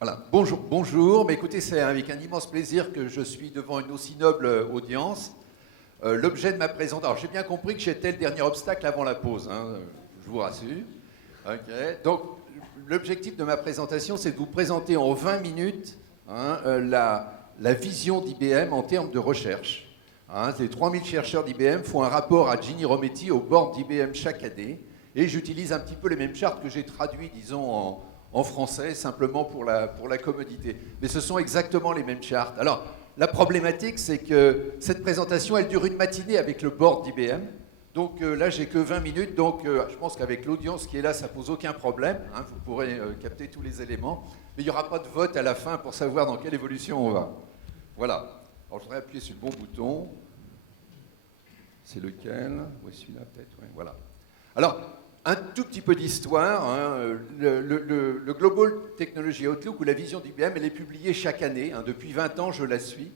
Voilà, bonjour, bonjour. Mais écoutez, c'est avec un immense plaisir que je suis devant une aussi noble audience. L'objet de ma présentation, alors j'ai bien compris que j'étais le dernier obstacle avant la pause, hein, je vous rassure. Ok. Donc, l'objectif de ma présentation, c'est de vous présenter en 20 minutes la vision d'IBM en termes de recherche. Les 3000 chercheurs d'IBM font un rapport à Ginny Rometty au board d'IBM chaque année, et j'utilise un petit peu les mêmes chartes que j'ai traduites, disons, en français, simplement pour la commodité. Mais ce sont exactement les mêmes chartes. Alors, la problématique, c'est que cette présentation, elle dure une matinée avec le board d'IBM. Donc là, j'ai que 20 minutes, donc je pense qu'avec l'audience qui est là, ça pose aucun problème. Vous pourrez capter tous les éléments. Mais il n'y aura pas de vote à la fin pour savoir dans quelle évolution on va. Voilà. Alors, je voudrais appuyer sur le bon bouton. C'est lequel? Oui, celui-là, peut-être. Ouais, voilà. Alors, un tout petit peu d'histoire. Le Global Technology Outlook, ou la vision d'IBM, elle est publiée chaque année. Depuis 20 ans, je la suis.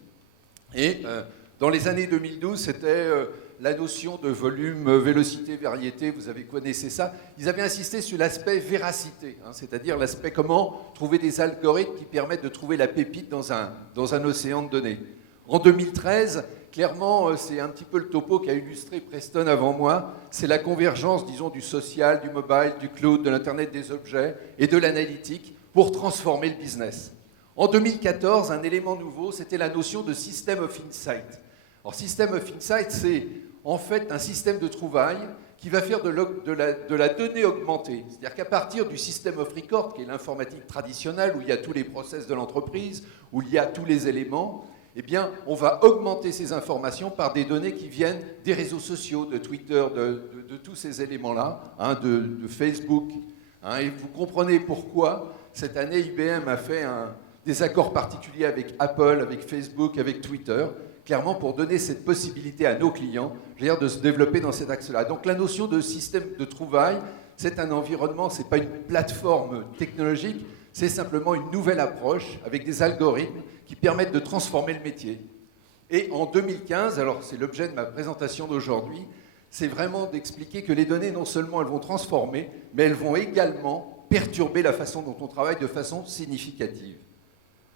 Et dans les années 2012, c'était la notion de volume, vélocité, variété. Vous connaissez ça. Ils avaient insisté sur l'aspect véracité, c'est-à-dire l'aspect comment trouver des algorithmes qui permettent de trouver la pépite dans un océan de données. En 2013, clairement, c'est un petit peu le topo qu'a illustré Preston avant moi. C'est la convergence, disons, du social, du mobile, du cloud, de l'Internet des objets et de l'analytique pour transformer le business. En 2014, un élément nouveau, c'était la notion de System of Insight. Alors, System of Insight, c'est en fait un système de trouvailles qui va faire de la donnée augmentée. C'est-à-dire qu'à partir du System of Record, qui est l'informatique traditionnelle, où il y a tous les process de l'entreprise, où il y a tous les éléments, eh bien, on va augmenter ces informations par des données qui viennent des réseaux sociaux, de Twitter, de tous ces éléments-là, de Facebook. Et vous comprenez pourquoi, cette année, IBM a fait des accords particuliers avec Apple, avec Facebook, avec Twitter, clairement pour donner cette possibilité à nos clients, de se développer dans cet axe-là. Donc la notion de système de trouvailles, c'est un environnement, ce n'est pas une plateforme technologique, c'est simplement une nouvelle approche avec des algorithmes qui permettent de transformer le métier. Et en 2015, alors c'est l'objet de ma présentation d'aujourd'hui, c'est vraiment d'expliquer que les données, non seulement elles vont transformer, mais elles vont également perturber la façon dont on travaille de façon significative.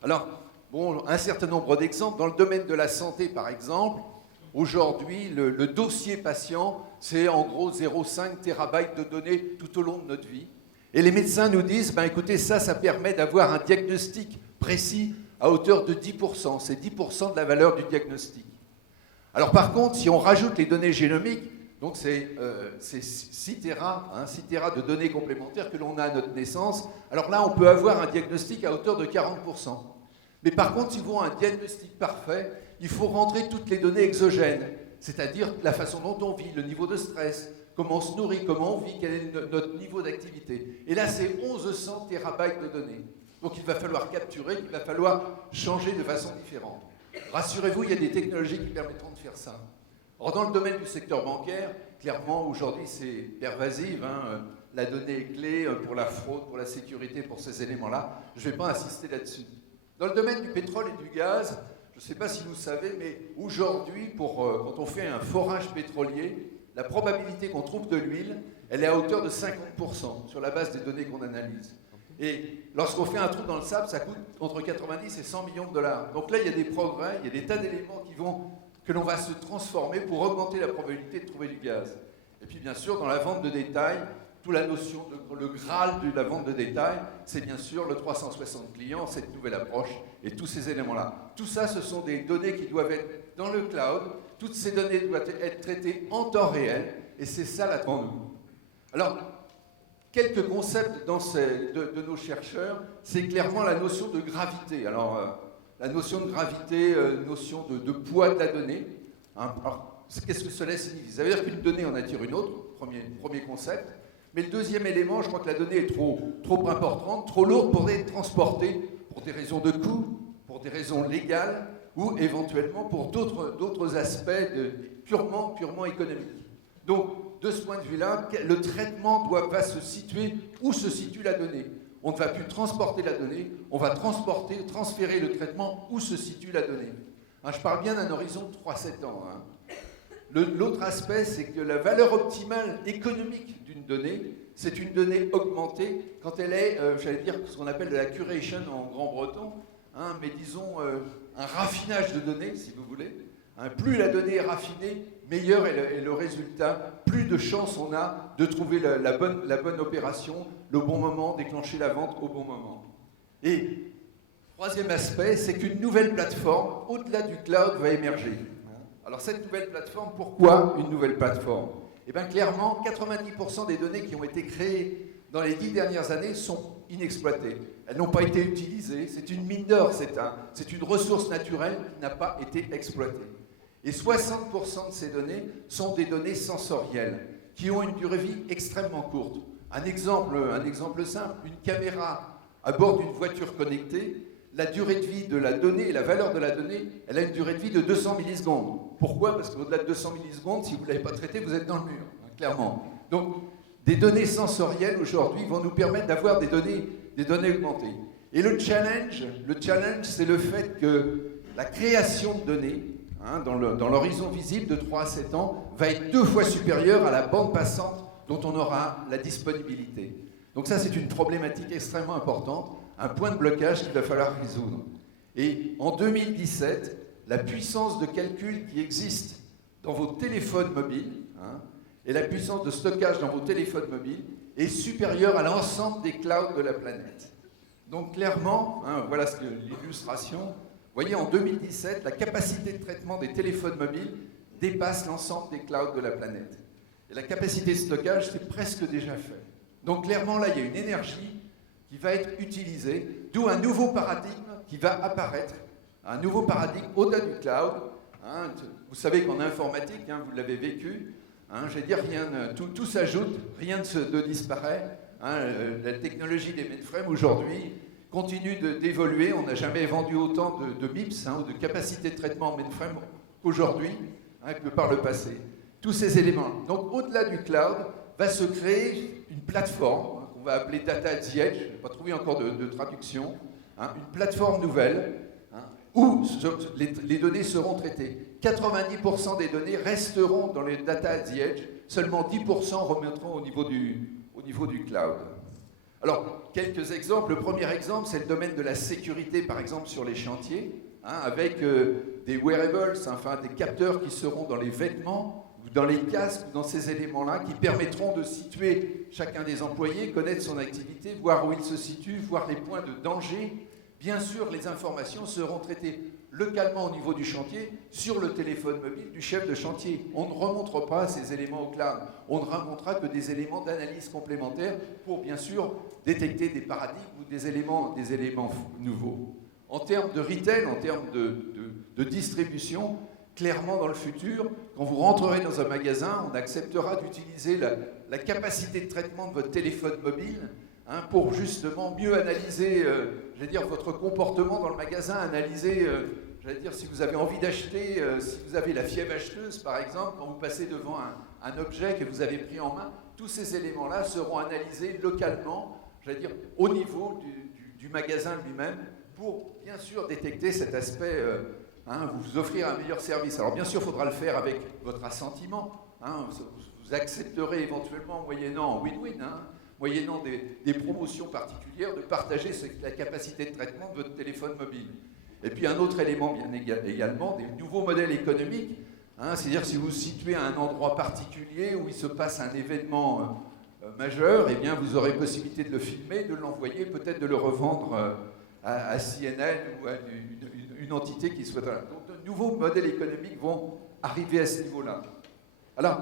Alors, bon, un certain nombre d'exemples. Dans le domaine de la santé, par exemple, aujourd'hui, le dossier patient, c'est en gros 0,5 TB de données tout au long de notre vie. Et les médecins nous disent, écoutez, ça permet d'avoir un diagnostic précis à hauteur de 10%. C'est 10% de la valeur du diagnostic. Alors par contre, si on rajoute les données génomiques, donc c'est 6 Tera de données complémentaires que l'on a à notre naissance, alors là, on peut avoir un diagnostic à hauteur de 40%. Mais par contre, si vous voulez un diagnostic parfait, il faut rentrer toutes les données exogènes, c'est-à-dire la façon dont on vit, le niveau de stress, comment on se nourrit, comment on vit, quel est notre niveau d'activité. Et là, c'est 1100 TB de données. Donc il va falloir capturer, il va falloir changer de façon différente. Rassurez-vous, il y a des technologies qui permettront de faire ça. Or, dans le domaine du secteur bancaire, clairement, aujourd'hui, c'est pervasif. La donnée est clé pour la fraude, pour la sécurité, pour ces éléments-là. Je ne vais pas insister là-dessus. Dans le domaine du pétrole et du gaz, je ne sais pas si vous savez, mais aujourd'hui, quand on fait un forage pétrolier, la probabilité qu'on trouve de l'huile, elle est à hauteur de 50% sur la base des données qu'on analyse. Et lorsqu'on fait un trou dans le sable, ça coûte entre 90 et 100 millions de dollars. Donc là, il y a des progrès, il y a des tas d'éléments que l'on va se transformer pour augmenter la probabilité de trouver du gaz. Et puis bien sûr, dans la vente de détail, toute la notion le Graal de la vente de détail, c'est bien sûr le 360 clients, cette nouvelle approche et tous ces éléments-là. Tout ça, ce sont des données qui doivent être dans le cloud. Toutes ces données doivent être traitées en temps réel et c'est ça la grande nous. Alors, quelques concepts de nos chercheurs, c'est clairement la notion de gravité. Alors, la notion de gravité, notion de poids de la donnée. Alors, qu'est-ce que cela signifie? Ça veut dire qu'une donnée en attire une autre, premier concept. Mais le deuxième élément, je crois que la donnée est trop importante, trop lourde pour être transportée pour des raisons de coût, pour des raisons légales ou éventuellement pour d'autres aspects purement économiques. Donc, de ce point de vue-là, le traitement va se situer où se situe la donnée. On ne va plus transporter la donnée, on va transférer le traitement où se situe la donnée. Je parle bien d'un horizon de 3-7 ans. L'autre aspect, c'est que la valeur optimale économique d'une donnée, c'est une donnée augmentée quand elle est, j'allais dire, ce qu'on appelle de la curation en grand breton, hein, mais disons un raffinage de données, si vous voulez. Hein, plus la donnée est raffinée, meilleur est le résultat, plus de chances on a de trouver la bonne opération, le bon moment, déclencher la vente au bon moment. Et troisième aspect, c'est qu'une nouvelle plateforme, au-delà du cloud, va émerger. Alors cette nouvelle plateforme, pourquoi une nouvelle plateforme? Eh bien clairement, 90% des données qui ont été créées dans les 10 dernières années sont inexploitées. Elles n'ont pas été utilisées, c'est une mine d'or, c'est une ressource naturelle qui n'a pas été exploitée. Et 60% de ces données sont des données sensorielles, qui ont une durée de vie extrêmement courte. Un exemple simple, une caméra à bord d'une voiture connectée, la durée de vie de la donnée et la valeur de la donnée, elle a une durée de vie de 200 millisecondes. Pourquoi? Parce qu'au-delà de 200 millisecondes, si vous ne l'avez pas traité, vous êtes dans le mur, hein, clairement. Donc, des données sensorielles aujourd'hui vont nous permettre d'avoir des données augmentées. Et le challenge, c'est le fait que la création de données, hein, dans l'horizon visible de 3 à 7 ans, va être 2 fois supérieure à la bande passante dont on aura la disponibilité. Donc ça, c'est une problématique extrêmement importante, un point de blocage qu'il va falloir résoudre. Et en 2017, la puissance de calcul qui existe dans vos téléphones mobiles, hein, et la puissance de stockage dans vos téléphones mobiles est supérieure à l'ensemble des clouds de la planète. Donc clairement, hein, voilà l'illustration. Vous voyez, en 2017, la capacité de traitement des téléphones mobiles dépasse l'ensemble des clouds de la planète. Et la capacité de stockage, c'est presque déjà fait. Donc clairement, là, il y a une énergie qui va être utilisée, d'où un nouveau paradigme qui va apparaître, un nouveau paradigme au-delà du cloud. Hein, vous savez qu'en informatique, hein, vous l'avez vécu, hein, je vais dire, tout s'ajoute, rien ne disparaît. Hein, la technologie des mainframes aujourd'hui continue d'évoluer. On n'a jamais vendu autant de MIPS, hein, ou de capacité de traitement en mainframe qu'aujourd'hui, hein, que par le passé. Tous ces éléments. Donc au-delà du cloud, va se créer une plateforme, hein, qu'on va appeler Data at the Edge, je n'ai pas trouvé encore de traduction, hein, une plateforme nouvelle, hein, où les données seront traitées. 90% des données resteront dans les Data at the Edge, seulement 10% remonteront au niveau du cloud. Alors, quelques exemples. Le premier exemple, c'est le domaine de la sécurité, par exemple, sur les chantiers, hein, avec des wearables, enfin des capteurs qui seront dans les vêtements, dans les casques, dans ces éléments-là, qui permettront de situer chacun des employés, connaître son activité, voir où il se situe, voir les points de danger. Bien sûr, les informations seront traitées localement au niveau du chantier, sur le téléphone mobile du chef de chantier. On ne remonte pas ces éléments au cloud. On ne remontera que des éléments d'analyse complémentaires pour, bien sûr, détecter des paradigmes ou des éléments nouveaux. En termes de retail, en termes de distribution, clairement, dans le futur, quand vous rentrerez dans un magasin, on acceptera d'utiliser la capacité de traitement de votre téléphone mobile, hein, pour justement mieux analyser, votre comportement dans le magasin, analyser, si vous avez envie d'acheter, si vous avez la fièvre acheteuse, par exemple, quand vous passez devant un objet que vous avez pris en main, tous ces éléments-là seront analysés localement, au niveau du magasin lui-même, pour bien sûr détecter cet aspect. Hein, vous offrir un meilleur service. Alors bien sûr, il faudra le faire avec votre assentiment. Hein, vous accepterez éventuellement, moyennant win-win, hein, moyennant des promotions particulières, de partager la capacité de traitement de votre téléphone mobile. Et puis un autre élément, bien également, des nouveaux modèles économiques. Hein, c'est-à-dire si vous vous situez à un endroit particulier où il se passe un événement majeur, eh bien vous aurez possibilité de le filmer, de l'envoyer, peut-être de le revendre à CNN ou à une entité qui souhaite. Donc de nouveaux modèles économiques vont arriver à ce niveau-là. Alors,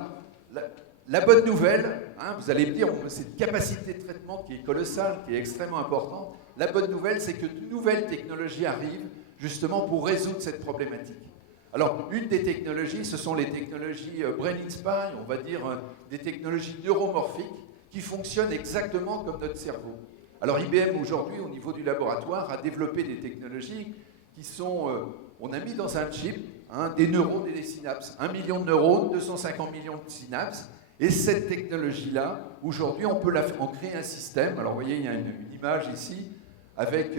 la bonne nouvelle, hein, vous allez me dire, c'est une capacité de traitement qui est colossale, qui est extrêmement importante. La bonne nouvelle, c'est que de nouvelles technologies arrivent justement pour résoudre cette problématique. Alors, une des technologies, ce sont les technologies Brain Inspire, on va dire des technologies neuromorphiques qui fonctionnent exactement comme notre cerveau. Alors IBM aujourd'hui, au niveau du laboratoire, a développé des technologies qui sont, on a mis dans un chip, hein, des neurones et des synapses. 1 million de neurones, 250 millions de synapses. Et cette technologie-là, aujourd'hui, on peut en créer un système. Alors vous voyez, il y a une image ici, avec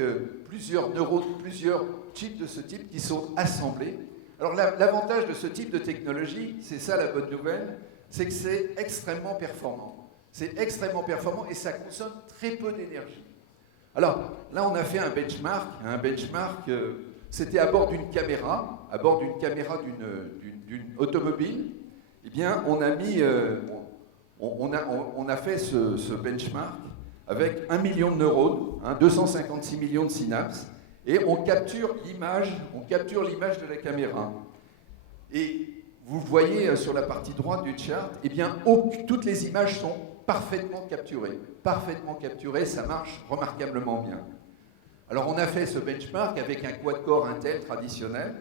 plusieurs neurones, plusieurs chips de ce type qui sont assemblés. Alors l'avantage de ce type de technologie, c'est ça la bonne nouvelle, c'est que c'est extrêmement performant. C'est extrêmement performant et ça consomme très peu d'énergie. Alors, là, on a fait un benchmark. C'était à bord d'une caméra, d'une automobile. Eh bien, on a fait ce benchmark avec 1 million de neurones, 256 millions de synapses, et on capture l'image de la caméra. Et vous voyez sur la partie droite du chart, eh bien, toutes les images sont parfaitement capturées, ça marche remarquablement bien. Alors on a fait ce benchmark avec un quad-core Intel traditionnel.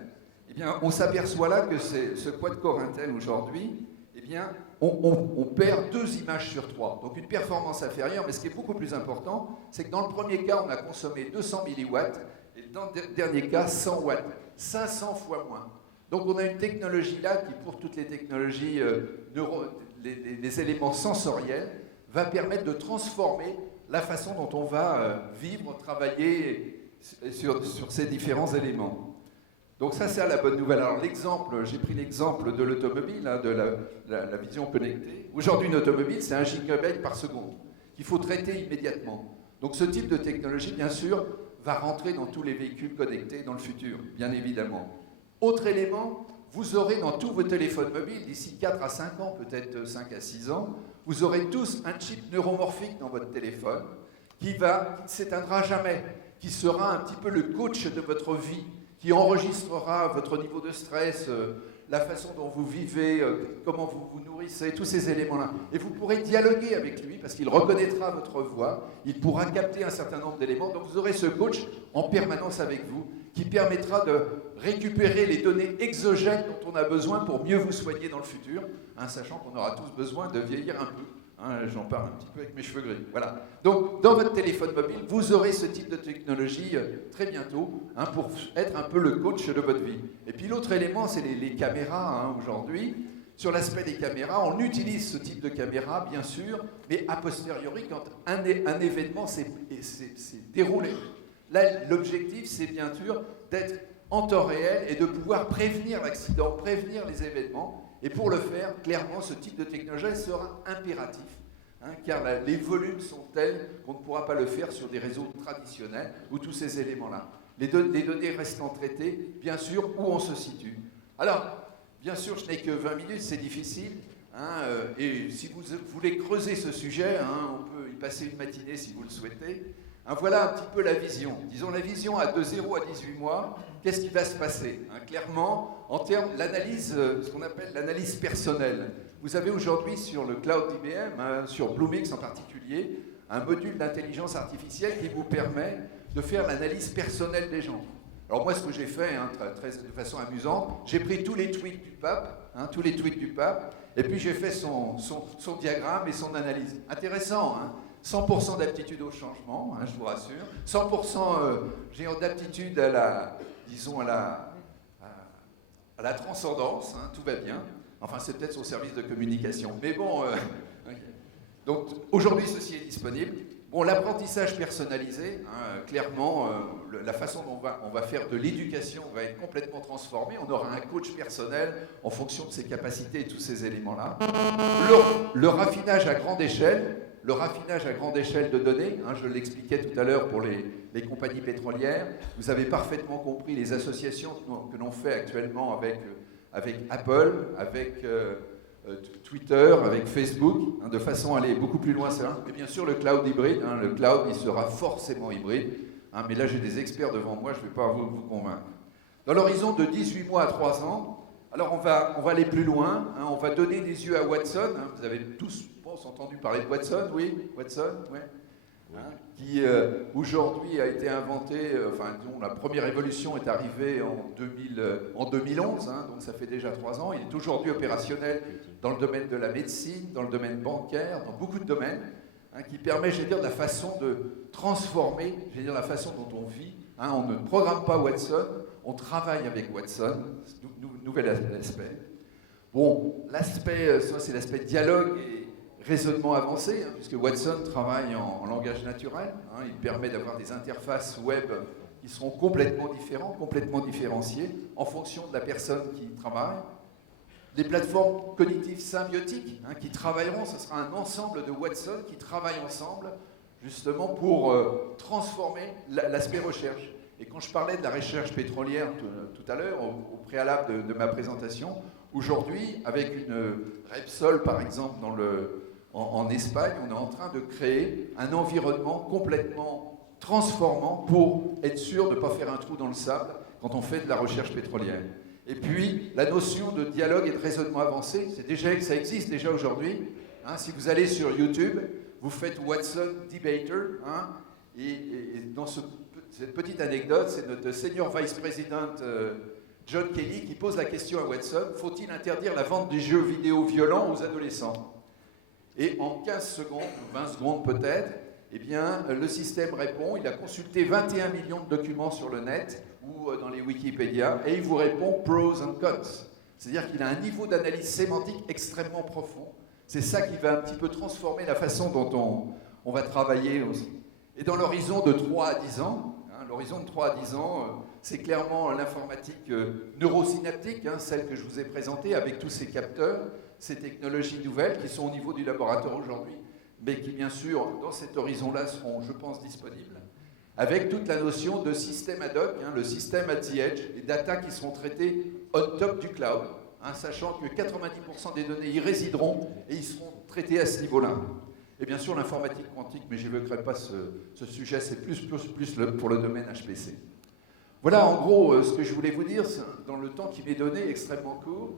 Eh bien, on s'aperçoit là que ce quad-core Intel aujourd'hui, eh bien, on perd 2 images sur 3. Donc une performance inférieure, mais ce qui est beaucoup plus important, c'est que dans le premier cas, on a consommé 200 milliwatts, et dans le dernier cas, 100 watts, 500 fois moins. Donc on a une technologie là qui, pour toutes les technologies, les éléments sensoriels, va permettre de transformer la façon dont on va vivre, travailler sur ces différents éléments. Donc ça, c'est la bonne nouvelle. Alors j'ai pris l'exemple de l'automobile, de la vision connectée. Aujourd'hui, une automobile, c'est 1 gigabyte par seconde qu'il faut traiter immédiatement. Donc ce type de technologie, bien sûr, va rentrer dans tous les véhicules connectés dans le futur, bien évidemment. Autre élément, vous aurez dans tous vos téléphones mobiles, d'ici 4 à 5 ans, peut-être 5 à 6 ans, vous aurez tous un chip neuromorphique dans votre téléphone qui ne s'éteindra jamais, qui sera un petit peu le coach de votre vie, qui enregistrera votre niveau de stress, la façon dont vous vivez, comment vous vous nourrissez, tous ces éléments-là. Et vous pourrez dialoguer avec lui parce qu'il reconnaîtra votre voix, il pourra capter un certain nombre d'éléments. Donc vous aurez ce coach en permanence avec vous qui permettra de récupérer les données exogènes dont on a besoin pour mieux vous soigner dans le futur, sachant qu'on aura tous besoin de vieillir un peu. J'en parle un petit peu avec mes cheveux gris. Voilà. Donc, dans votre téléphone mobile, vous aurez ce type de technologie très bientôt pour être un peu le coach de votre vie. Et puis l'autre élément, c'est les caméras aujourd'hui. Sur l'aspect des caméras, on utilise ce type de caméra, bien sûr, mais a posteriori, quand un événement s'est déroulé. Là, l'objectif, c'est bien sûr d'être en temps réel et de pouvoir prévenir l'accident, prévenir les événements. Et pour le faire, clairement, ce type de technologie sera impératif, car les volumes sont tels qu'on ne pourra pas le faire sur des réseaux traditionnels ou tous ces éléments-là. Les données restant traitées, bien sûr, où on se situe. Alors, bien sûr, je n'ai que 20 minutes, c'est difficile. Et si vous voulez creuser ce sujet, on peut y passer une matinée si vous le souhaitez. Voilà un petit peu la vision. Disons la vision de 0 à 18 mois, qu'est-ce qui va se passer clairement, en termes de l'analyse, ce qu'on appelle l'analyse personnelle. Vous avez aujourd'hui sur le cloud d'IBM, sur Bluemix en particulier, un module d'intelligence artificielle qui vous permet de faire l'analyse personnelle des gens. Alors moi, ce que j'ai fait, de façon amusante, j'ai pris tous les tweets du pape, et puis j'ai fait son diagramme et son analyse. Intéressant, 100% d'aptitude au changement, je vous rassure. 100% d'aptitude à la transcendance, tout va bien. Enfin, c'est peut-être son service de communication. Mais bon, okay. Donc aujourd'hui, ceci est disponible. Bon, l'apprentissage personnalisé, clairement, la façon dont on va faire de l'éducation va être complètement transformée. On aura un coach personnel en fonction de ses capacités et tous ces éléments-là. Le raffinage à grande échelle, de données, je l'expliquais tout à l'heure pour les compagnies pétrolières. Vous avez parfaitement compris les associations que l'on fait actuellement avec Apple, avec Twitter, avec Facebook, de façon à aller beaucoup plus loin. Et bien sûr, le cloud hybride, le cloud, il sera forcément hybride. Mais là, j'ai des experts devant moi, je ne vais pas vous convaincre. Dans l'horizon de 18 mois à 3 ans, alors on va aller plus loin. On va donner des yeux à Watson. Vous avez tous, je pense, entendu parler de Watson, oui? Watson, ouais. Qui aujourd'hui a été inventé, dont la première évolution est arrivée en 2011, donc ça fait déjà 3 ans. Il est aujourd'hui opérationnel dans le domaine de la médecine, dans le domaine bancaire, dans beaucoup de domaines, qui permet, de la façon de transformer, la façon dont on vit. On ne programme pas Watson, on travaille avec Watson, nouvel aspect. Bon, l'aspect, ça c'est l'aspect dialogue et raisonnement avancé, puisque Watson travaille en langage naturel. Il permet d'avoir des interfaces web qui seront complètement différentes, complètement différenciées, en fonction de la personne qui travaille. des plateformes cognitives symbiotiques qui travailleront, ce sera un ensemble de Watson qui travaillent ensemble justement pour transformer l'aspect recherche. Et quand je parlais de la recherche pétrolière tout à l'heure, au préalable de ma présentation, aujourd'hui, avec une Repsol par exemple en Espagne, on est en train de créer un environnement complètement transformant pour être sûr de ne pas faire un trou dans le sable quand on fait de la recherche pétrolière. Et puis, la notion de dialogue et de raisonnement avancé, ça existe déjà aujourd'hui. Si vous allez sur YouTube, vous faites Watson Debater, et dans cette petite anecdote, c'est notre senior vice-président John Kelly qui pose la question à Watson, faut-il interdire la vente des jeux vidéo violents aux adolescents? Et en 15 secondes, 20 secondes peut-être, eh bien, le système répond, il a consulté 21 millions de documents sur le net ou dans les Wikipédia, et il vous répond pros and cons. C'est-à-dire qu'il a un niveau d'analyse sémantique extrêmement profond. C'est ça qui va un petit peu transformer la façon dont on va travailler aussi. Et dans l'horizon de 3 à 10 ans, l'horizon de 3 à 10 ans, c'est clairement l'informatique neurosynaptique, celle que je vous ai présentée avec tous ces capteurs, ces technologies nouvelles qui sont au niveau du laboratoire aujourd'hui, mais qui bien sûr, dans cet horizon-là, seront, je pense, disponibles, avec toute la notion de système ad hoc, le système at the edge, les data qui seront traitées on top du cloud, sachant que 90% des données y résideront et ils seront traités à ce niveau-là. Et bien sûr, l'informatique quantique, mais je n'évoquerai pas ce sujet, c'est plus pour le domaine HPC. Voilà en gros ce que je voulais vous dire dans le temps qui m'est donné, extrêmement court.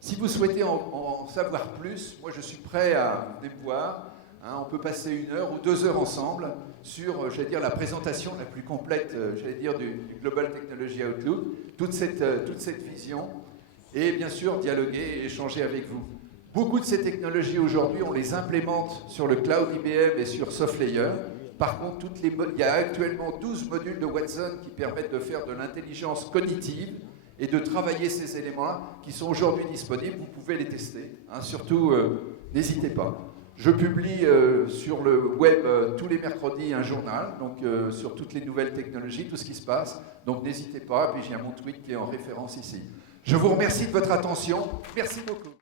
Si vous souhaitez en savoir plus, moi je suis prêt à venir me voir. On peut passer 1 heure ou 2 heures ensemble sur, j'allais dire, la présentation la plus complète, du Global Technology Outlook, toute cette vision, et bien sûr dialoguer et échanger avec vous. Beaucoup de ces technologies aujourd'hui, on les implémente sur le cloud IBM et sur SoftLayer. Par contre, il y a actuellement 12 modules de Watson qui permettent de faire de l'intelligence cognitive et de travailler ces éléments-là qui sont aujourd'hui disponibles. Vous pouvez les tester. Surtout, n'hésitez pas. Je publie sur le web tous les mercredis un journal, donc sur toutes les nouvelles technologies, tout ce qui se passe. Donc n'hésitez pas. Puis j'ai mon tweet qui est en référence ici. Je vous remercie de votre attention. Merci beaucoup.